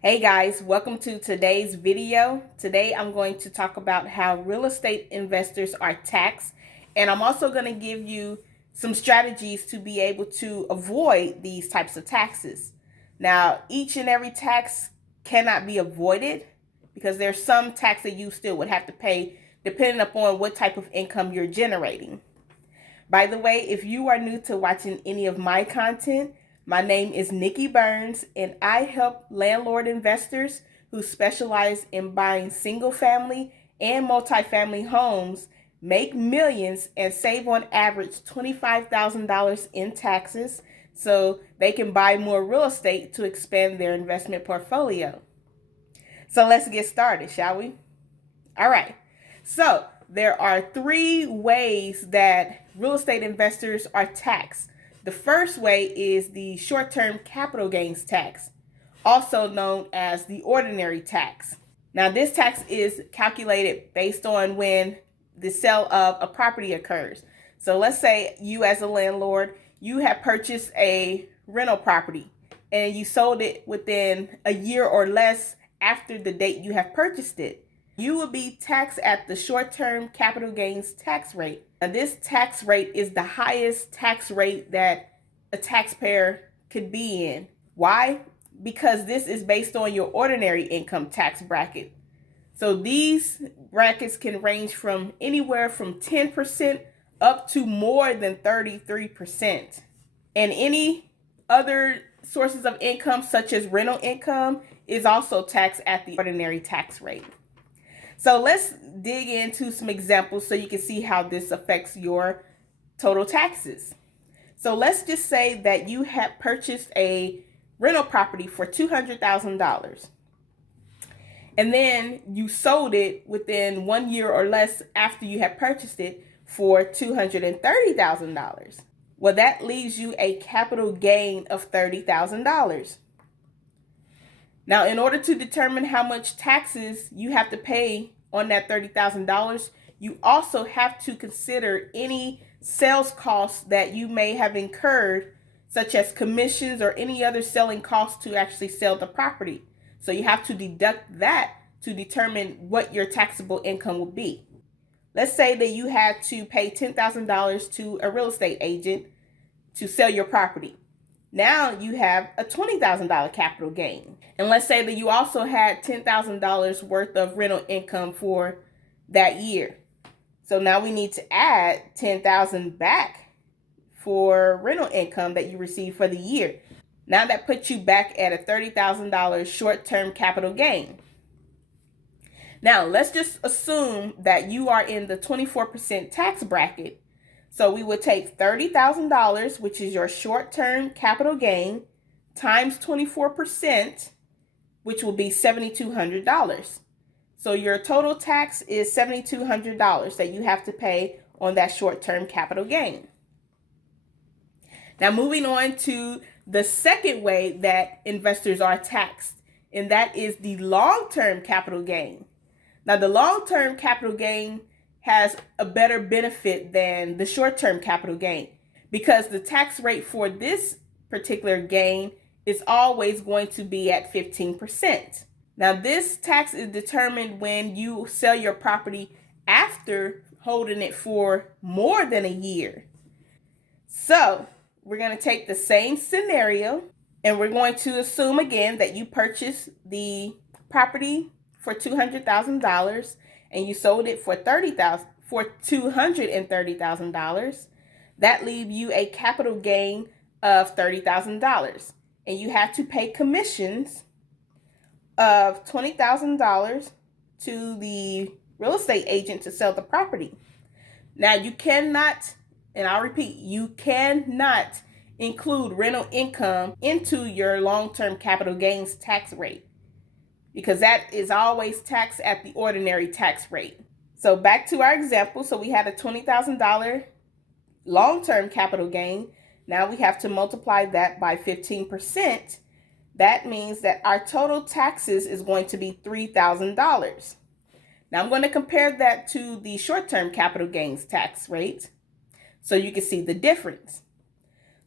Hey guys, welcome to today's video. Today I'm going to talk about how real estate investors are taxed, and I'm also going to give you some strategies to be able to avoid these types of taxes. Now, each and every tax cannot be avoided because there's some tax that you still would have to pay depending upon what type of income you're generating. By the way, if you are new to watching any of my content, my name is Nikki Burns, and I help landlord investors who specialize in buying single family and multifamily homes make millions and save on average $25,000 in taxes so they can buy more real estate to expand their investment portfolio. So let's get started, shall we? All right. So there are three ways that real estate investors are taxed. The first way is the short-term capital gains tax, also known as the ordinary tax. Now, this tax is calculated based on when the sale of a property occurs. So let's say you as a landlord, you have purchased a rental property and you sold it within a year or less after the date you have purchased it. You will be taxed at the short-term capital gains tax rate. Now, this tax rate is the highest tax rate that a taxpayer could be in. Why? Because this is based on your ordinary income tax bracket. So these brackets can range from anywhere from 10% up to more than 33%. And any other sources of income, such as rental income, is also taxed at the ordinary tax rate. So let's dig into some examples so you can see how this affects your total taxes. So let's just say that you have purchased a rental property for $200,000. And then you sold it within 1 year or less after you had purchased it for $230,000. Well, that leaves you a capital gain of $30,000. Now, in order to determine how much taxes you have to pay on that $30,000, you also have to consider any sales costs that you may have incurred, such as commissions or any other selling costs to actually sell the property. So you have to deduct that to determine what your taxable income will be. Let's say that you had to pay $10,000 to a real estate agent to sell your property. Now you have a $20,000 capital gain. And let's say that you also had $10,000 worth of rental income for that year. So now we need to add $10,000 back for rental income that you received for the year. Now that puts you back at a $30,000 short-term capital gain. Now let's just assume that you are in the 24% tax bracket. So we would take $30,000, which is your short-term capital gain, times 24%, which will be $7,200. So your total tax is $7,200 that you have to pay on that short-term capital gain. Now moving on to the second way that investors are taxed, and that is the long-term capital gain. Now the long-term capital gain has a better benefit than the short-term capital gain because the tax rate for this particular gain is always going to be at 15%. Now this tax is determined when you sell your property after holding it for more than a year. So we're going to take the same scenario and we're going to assume again that you purchased the property for $200,000 and you sold it for $230,000. That leaves you a capital gain of $30,000, and you have to pay commissions of $20,000 to the real estate agent to sell the property. Now you cannot, and I'll repeat, you cannot include rental income into your long-term capital gains tax rate, because that is always taxed at the ordinary tax rate. So back to our example. So we had a $20,000 long-term capital gain. Now we have to multiply that by 15%. That means that our total taxes is going to be $3,000. Now I'm going to compare that to the short-term capital gains tax rate so you can see the difference.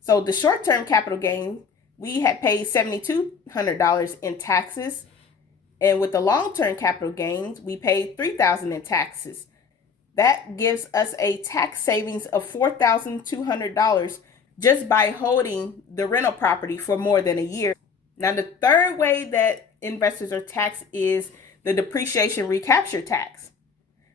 So the short-term capital gain, we had paid $7,200 in taxes. And with the long-term capital gains, we paid $3,000 in taxes. That gives us a tax savings of $4,200 just by holding the rental property for more than a year. Now, the third way that investors are taxed is the depreciation recapture tax.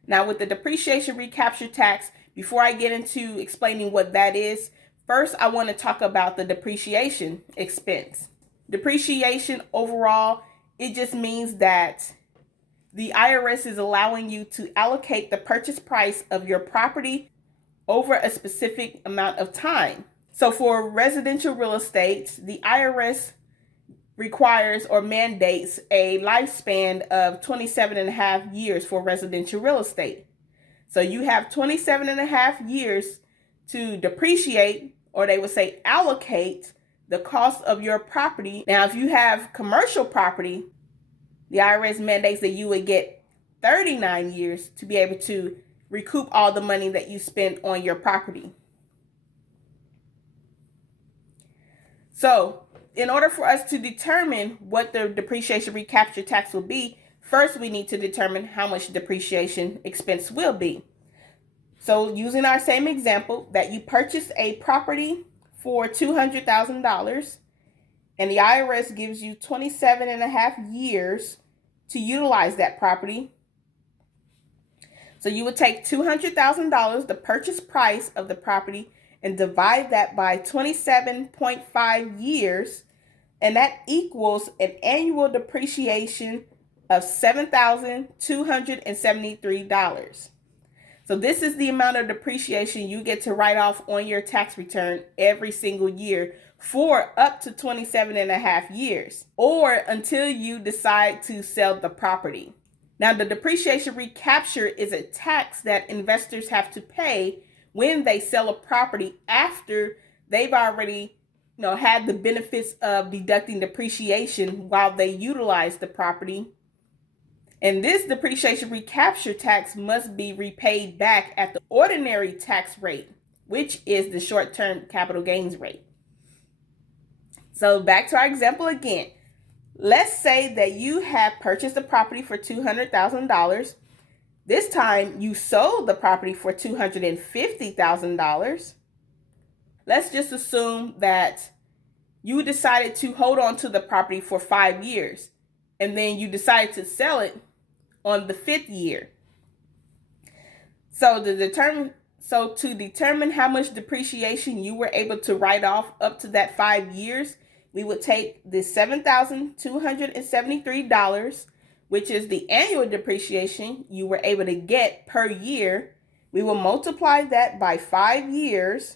Now, with the depreciation recapture tax, before I get into explaining what that is, first I want to talk about the depreciation expense. Depreciation overall, it just means that the IRS is allowing you to allocate the purchase price of your property over a specific amount of time. So for residential real estate, the IRS requires or mandates a lifespan of 27 and a half years for residential real estate. So you have 27 and a half years to depreciate, or they would say allocate, the cost of your property. Now, if you have commercial property, the IRS mandates that you would get 39 years to be able to recoup all the money that you spent on your property. So, in order for us to determine what the depreciation recapture tax will be, first we need to determine how much depreciation expense will be. So, using our same example, that you purchased a property for $200,000 and the IRS gives you 27 and a half years to utilize that property. So you would take $200,000, the purchase price of the property, and divide that by 27.5 years, and that equals an annual depreciation of $7,273. So this is the amount of depreciation you get to write off on your tax return every single year for up to 27 and a half years, or until you decide to sell the property. Now, the depreciation recapture is a tax that investors have to pay when they sell a property after they've already, had the benefits of deducting depreciation while they utilize the property. And this depreciation recapture tax must be repaid back at the ordinary tax rate, which is the short-term capital gains rate. So back to our example again. Let's say that you have purchased a property for $200,000. This time you sold the property for $250,000. Let's just assume that you decided to hold on to the property for 5 years, and then you decided to sell it on the 5th year. So to determine how much depreciation you were able to write off up to that 5 years, we would take the $7,273, which is the annual depreciation you were able to get per year. We will multiply that by 5 years,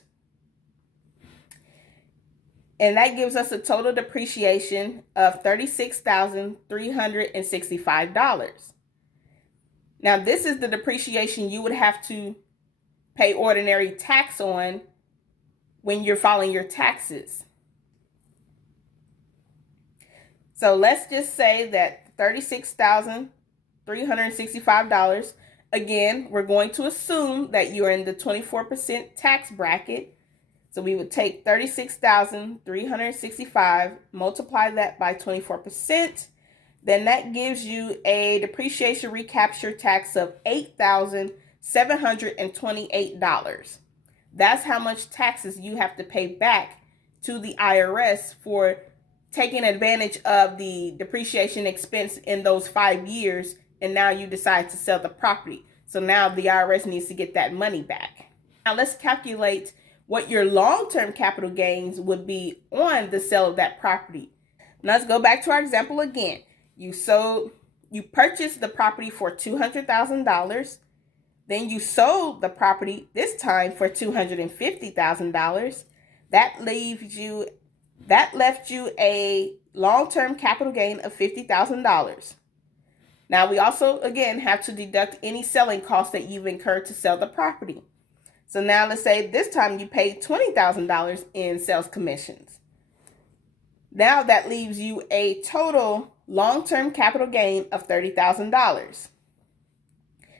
and that gives us a total depreciation of $36,365. Now, this is the depreciation you would have to pay ordinary tax on when you're filing your taxes. So let's just say that $36,365, again, we're going to assume that you're in the 24% tax bracket. So we would take $36,365, multiply that by 24%. Then that gives you a depreciation recapture tax of $8,728. That's how much taxes you have to pay back to the IRS for taking advantage of the depreciation expense in those 5 years, and now you decide to sell the property. So now the IRS needs to get that money back. Now let's calculate what your long-term capital gains would be on the sale of that property. Now let's go back to our example again. You purchased the property for $200,000. Then you sold the property, this time for $250,000. That left you a long-term capital gain of $50,000. Now we also, again, have to deduct any selling costs that you've incurred to sell the property. So now let's say this time you paid $20,000 in sales commissions. Now that leaves you a total long-term capital gain of $30,000.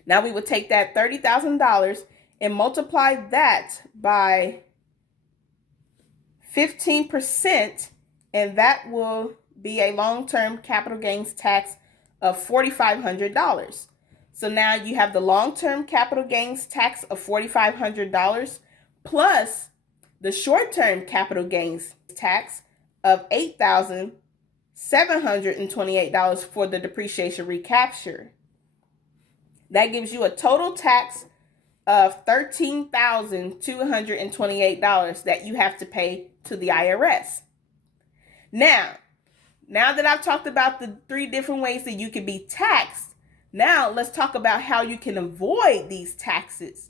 Now we would take that $30,000 and multiply that by 15%, and that will be a long-term capital gains tax of $4,500. So now you have the long-term capital gains tax of $4,500 plus the short-term capital gains tax of $8,728 for the depreciation recapture. That gives you a total tax of $13,228 that you have to pay to the IRS. Now that I've talked about the 3 different ways that you can be taxed, now let's talk about how you can avoid these taxes.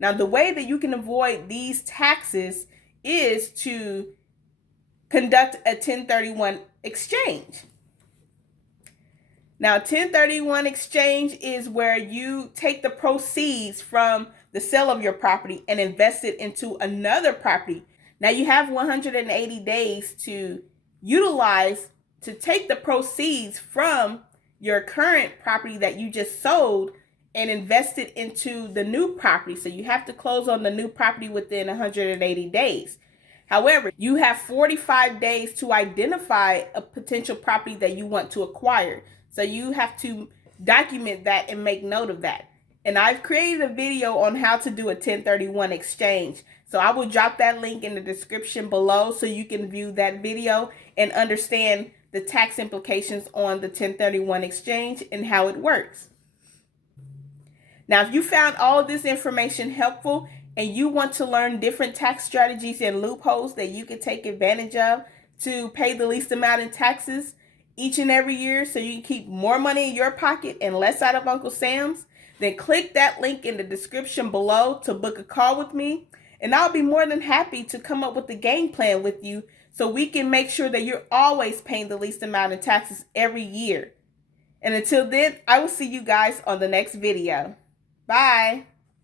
Now, the way that you can avoid these taxes is to conduct a 1031 exchange. Now, 1031 exchange is where you take the proceeds from the sale of your property and invest it into another property. Now, you have 180 days to utilize to take the proceeds from your current property that you just sold and invest it into the new property. So you have to close on the new property within 180 days. However, you have 45 days to identify a potential property that you want to acquire. So you have to document that and make note of that. And I've created a video on how to do a 1031 exchange. So I will drop that link in the description below so you can view that video and understand the tax implications on the 1031 exchange and how it works. Now, if you found all of this information helpful and you want to learn different tax strategies and loopholes that you can take advantage of to pay the least amount in taxes each and every year so you can keep more money in your pocket and less out of Uncle Sam's, then click that link in the description below to book a call with me, and I'll be more than happy to come up with a game plan with you so we can make sure that you're always paying the least amount in taxes every year. And until then, I will see you guys on the next video. Bye.